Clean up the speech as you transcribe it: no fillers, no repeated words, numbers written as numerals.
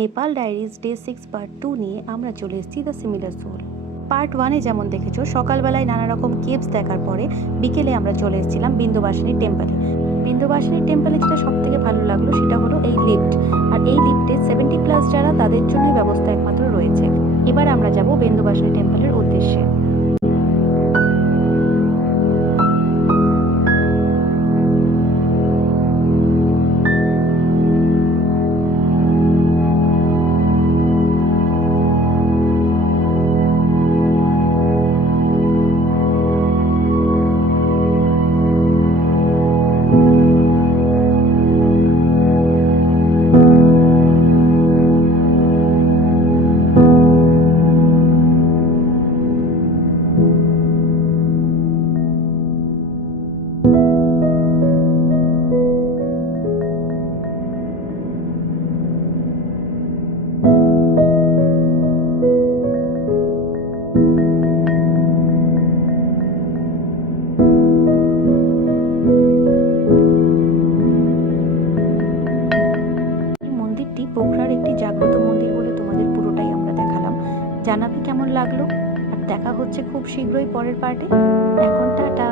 Nepal diaries day 6 part 2 নিয়ে আমরা চলে এসেছি দ্য সিমিলার সোল। পার্ট 1-এ যেমন দেখেছো, সকালবেলায় নানা রকম কেভস দেখার পরে বিকেলে আমরা চলে এসেছিলাম বিন্দুবাসিনী টেম্পলে। বিন্দুবাসিনী টেম্পলে যেটা সব থেকে ভালো লাগলো সেটা হলো এই লিফট। আর এই লিফটে 70+ যারা তাদের জন্যই ব্যবস্থা একমাত্র রয়েছে। এবার আমরা যাব বিন্দুবাসিনী টেম্পলের উদ্দেশ্যে। পোখরার একটি জাগ্রত মন্দির বলে তোমাদের পুরোটাই আমরা দেখালাম। জানাবে কেমন লাগলো। আর দেখা হচ্ছে খুব শীঘ্রই পরের পার্টে। এখন টাটা।